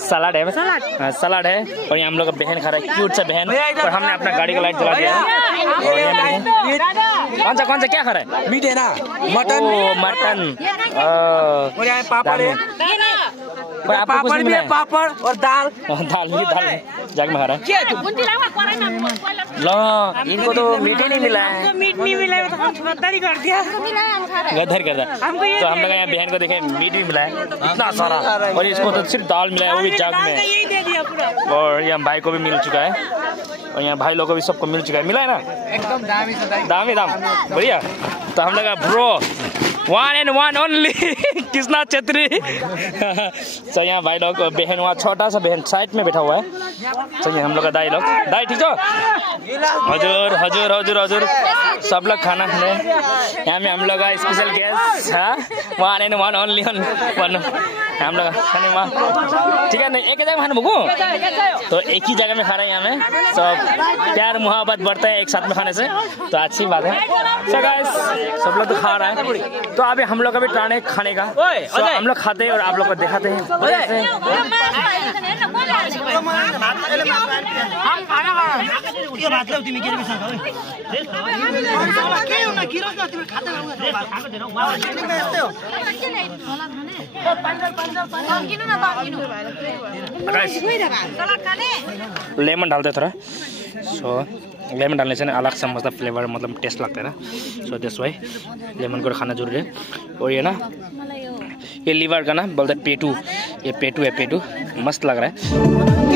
सलाद है, सलाद है। और यहाँ हम लोग का बहन खा रहा है, क्यूट सा बहन। और हमने अपना गाड़ी का लाइट जला दिया है। कौन सा क्या खा रहा है? मीट है ना, मटन। मटन। और यहाँ पापड़ है, पापड़ भी है, पापड़ और दाल। दाल जाग में खा रहा है। लो, इनको तो मीट ही नहीं मिला है। मीट नहीं मिला है तो हम गद्दारी कर दिया। गद्दारी कर दिया। तो हम लोग यहाँ बहन को देखे मीट भी मिला है इतना सारा, और इसको तो सिर्फ दाल मिला है, वो भी जग में। और यहाँ भाई को भी मिल चुका है, और यहाँ भाई लोग को भी सबको मिल चुका है। मिला है ना, एकदम दामी बढ़िया। तो हम लोग bro 1 and 1 only Krishna Chhetri. तो यहाँ भाई लोग, बहन वहाँ छोटा सा बहन साइड में बैठा हुआ है। चलिए हम लोग का दाई ठीक हो? हजूर हजूर हजूर हजूर सब लोग खाना खाने। यहाँ में हम लोग का स्पेशल गेस्ट है, 1 and 1 ओनली हम लोग खाने में। ठीक है, नहीं एक जगह खाने भूखू तो एक ही जगह में खा रहे हैं। यहाँ में सब प्यार मोहब्बत बढ़ता है एक साथ में खाने से, तो अच्छी बात है। So guys, सब लोग तो खा रहा है, तो अभी हम लोग का भी टर्न है खाने का। So हम लोग खाते हैं और आप लोग को दिखाते हैं। लेमन डालते थोड़ा। सो लेमन डालने से ना अलग सा मतलब फ्लेवर, मतलब टेस्ट लगता है ना। सो दैट्स व्हाई लेमन को खाना जरूरी है। और ये ना, ये लीवर का ना बोलते हैं पेटू, ये पेटू है, पेटू मस्त लग रहा है।